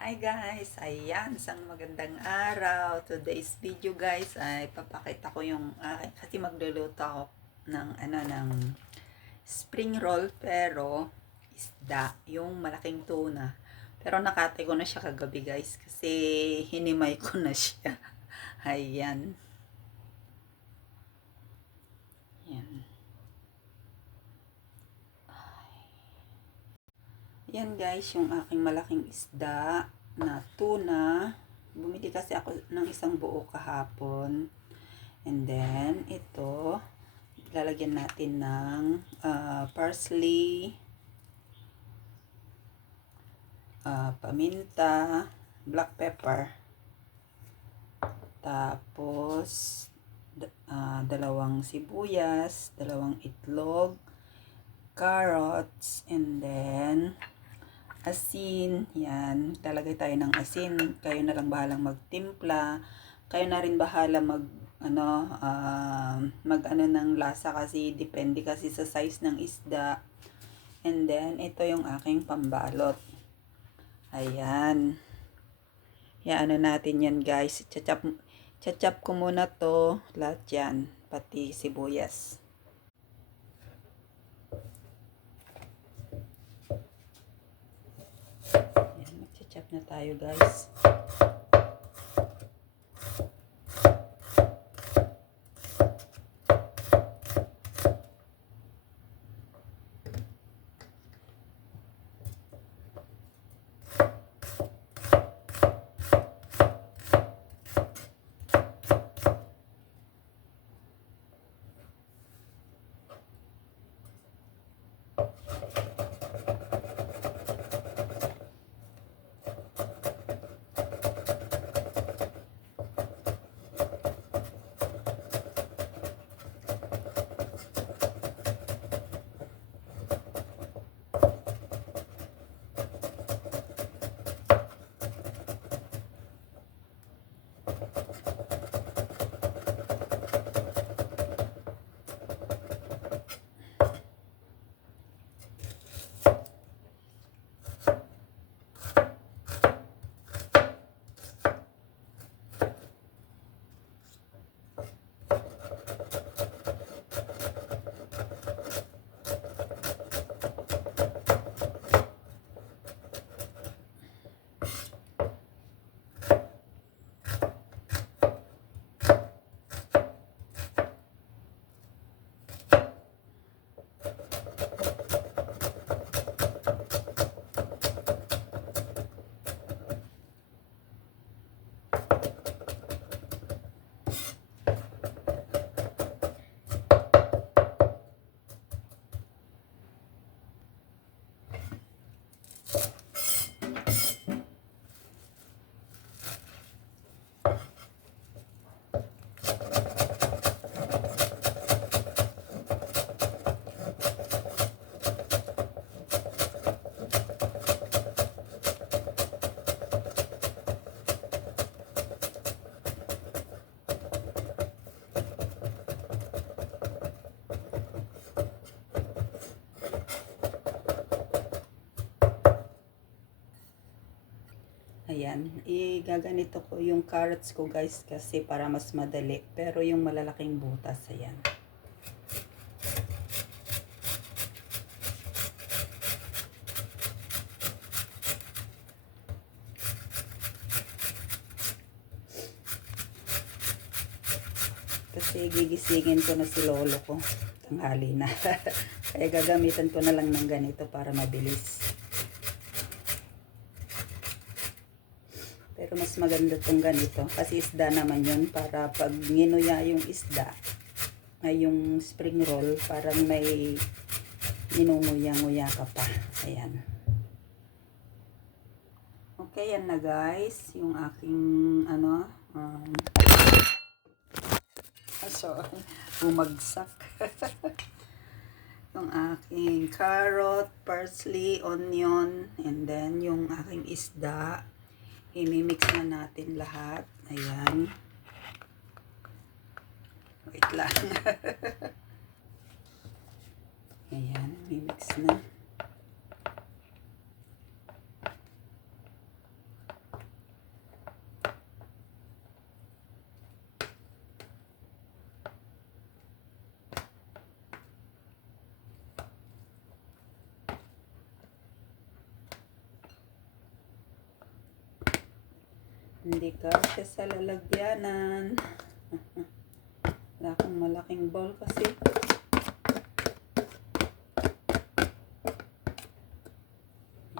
Hi guys! Ayan, isang magandang araw. Today's video guys ay papakita ko yung kasi magluluto ako ng spring roll pero isda, yung malaking tuna. Pero nakatay ko na siya kagabi guys kasi hinimay ko na siya. Ayan. Ayan. Yan guys, yung aking malaking isda na tuna. Bumili kasi ako ng isang buo kahapon. And then, ito, lalagyan natin ng parsley, paminta, black pepper. Tapos, dalawang sibuyas, dalawang itlog, carrots, and then, asin. Yan, lalagay tayo ng asin. Kayo na lang bahalang magtimpla. Kayo na rin bahala mag ng lasa kasi depende kasi sa size ng isda. And then ito yung aking pambalot. Ayan. Ano natin yan guys. Chachap ko muna to lahat yan, pati sibuyas. Ayan, mag-chachap na tayo guys. Ayan, igaganito ko yung carrots ko guys kasi para mas madali. Pero yung malalaking butas, ayan. Kasi gigisingin ko na si lolo ko. Tanghali na. Kaya gagamitan ko na lang ng ganito para mabilis. Pero mas maganda tong ganito kasi isda naman yun para pag nginuya yung isda ay yung spring roll parang may ninunguya-nguya ka pa. Ayan. Okay, yan na guys. Yung aking sorry, bumagsak. Yung aking carrot, parsley, onion, and then yung aking isda. I-mix na natin lahat. Ayan. Wait lang. Ayan, i-mix na. Hindi kasya sa lalagyanan. Wala akong malaking bowl kasi.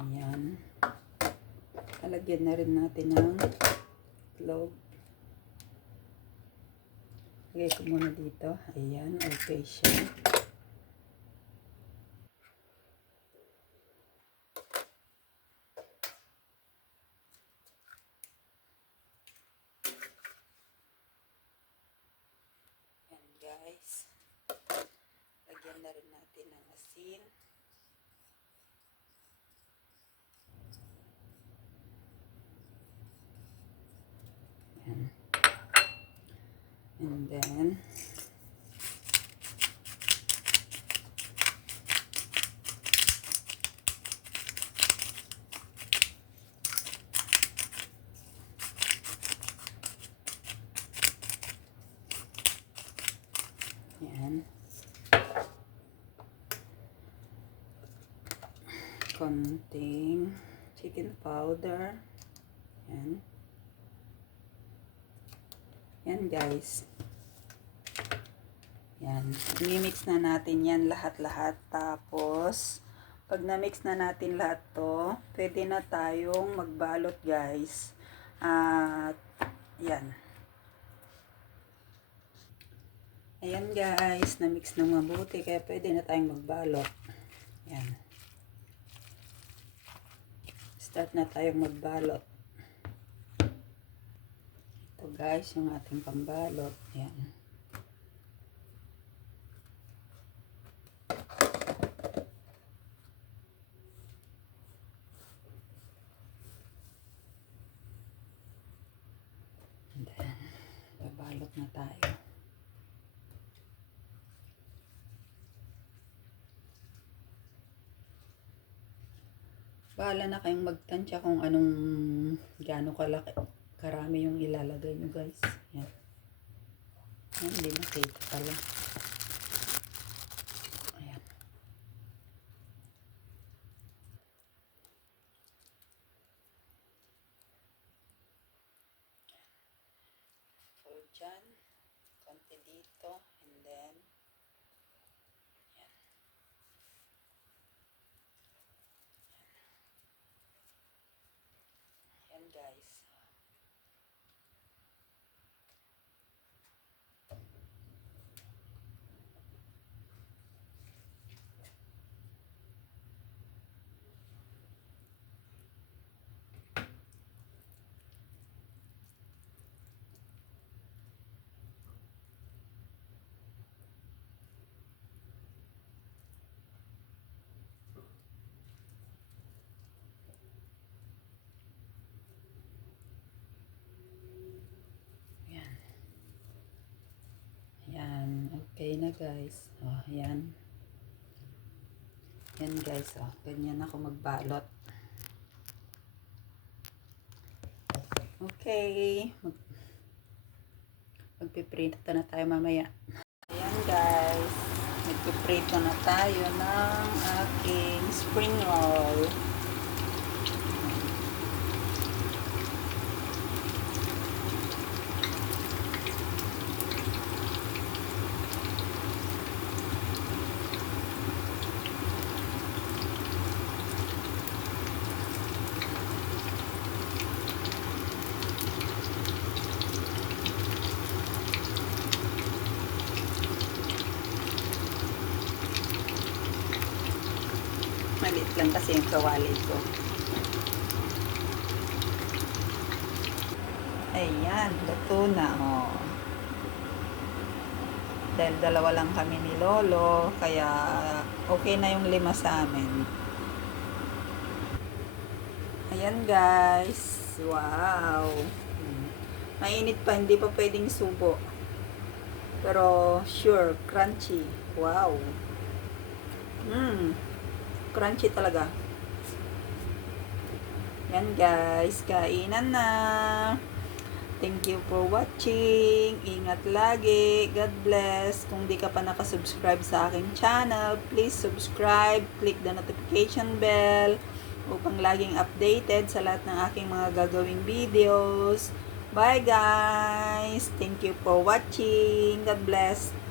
Ayan. Lalagyan na rin natin ng clove. Lagay ko muna dito. Ayan, okay siya. Ayan guys. Lagyan na rin natin ng asin. Ayan. And then, ayan. Konting chicken powder. Ayan. Yan guys. Yan. I-mix na natin yan lahat-lahat. Tapos, pag na-mix na natin lahat to, pwede na tayong magbalot guys. At, yan. Ayan guys, na-mix na mabuti. Kaya pwede na tayong magbalot. Yan. Start na tayong magbalot. Ito guys, yung ating pambalot. Yan. And then, babalot na tayo. Bahala na kayong magtansya kung anong gaano kalaki, karami yung ilalagay nyo guys. Yan. Yan, hindi nakita pala. Ayan. So, dyan. Konti dito. And then, yan. Yan guys. Yan. Yan. Okay na guys. Oh, yan. Yan guys. Oh, ganyan ako magbalot. Okay. Magpiprito na tayo mamaya. Ayan guys. Magpiprito na tayo ng aking spring roll. Maliit lang kasi yung kawali ko. Ayan, luto na. Oh. Dahil dalawa lang kami ni Lolo, kaya okay na yung 5 sa amin. Ayan guys. Wow. Mainit pa, hindi pa pwedeng subo. Pero sure, crunchy. Wow. Crunchy talaga. Yan guys, kainan na. Thank you for watching. Ingat lagi. God bless. Kung di ka pa nakasubscribe sa aking channel, please subscribe. Click the notification bell upang laging updated sa lahat ng aking mga gagawing videos. Bye guys! Thank you for watching. God bless!